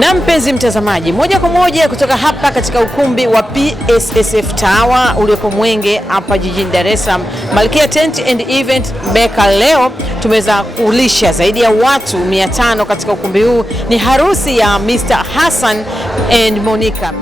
Na mpenzi mtazamaji, moja kwa moja kutoka hapa katika ukumbi wa PSSF Tower uliopo Mwenge hapa jijini Dar es Salaam, Malkia Tent and Event Beka. Leo tumeweza kulisha zaidi ya watu 500 katika ukumbi huu. Ni harusi ya Mr. Hassan and Monica.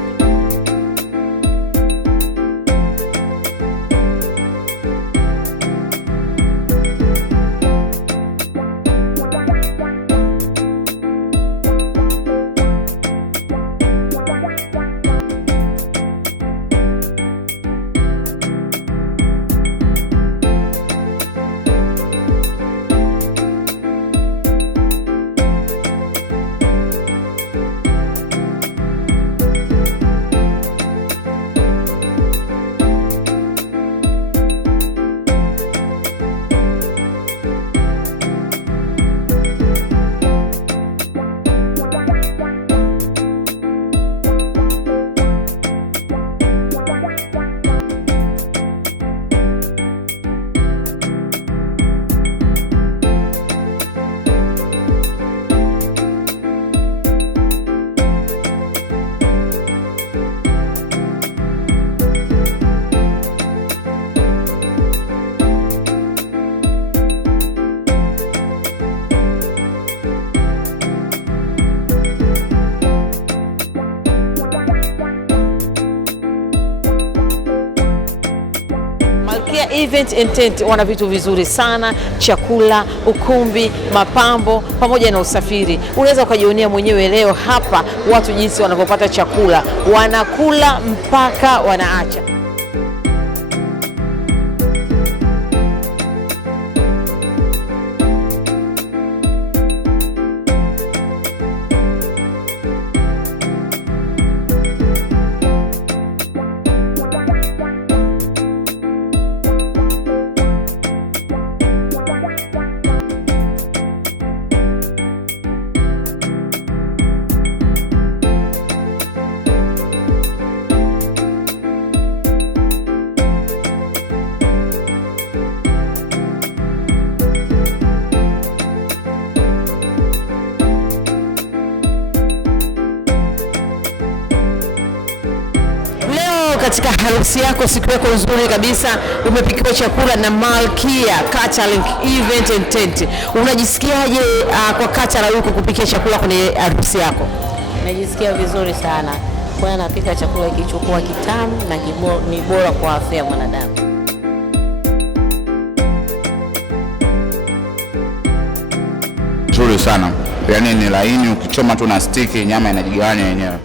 Malkia Event and Tent wana vitu vizuri sana: chakula, ukumbi, mapambo pamoja na usafiri. Unaweza ukajionea mwenyewe leo hapa watu jinsi wanavyopata chakula, wanakula mpaka wanaacha. Katika harusi yako, siku yako nzuri kabisa, umepikiwa chakula na Malkia Catering Event and Tent. Unajisikiaje kwa Catering huko kupikia chakula kwenye harusi yako? Najisikia vizuri sana. Kwa napika chakula kilichokuwa kitamu na ni bora kwa afya ya mwanadamu. Nzuri sana. Yaani ni laini, ukichoma tu na stiki nyama inajigawanya yenyewe.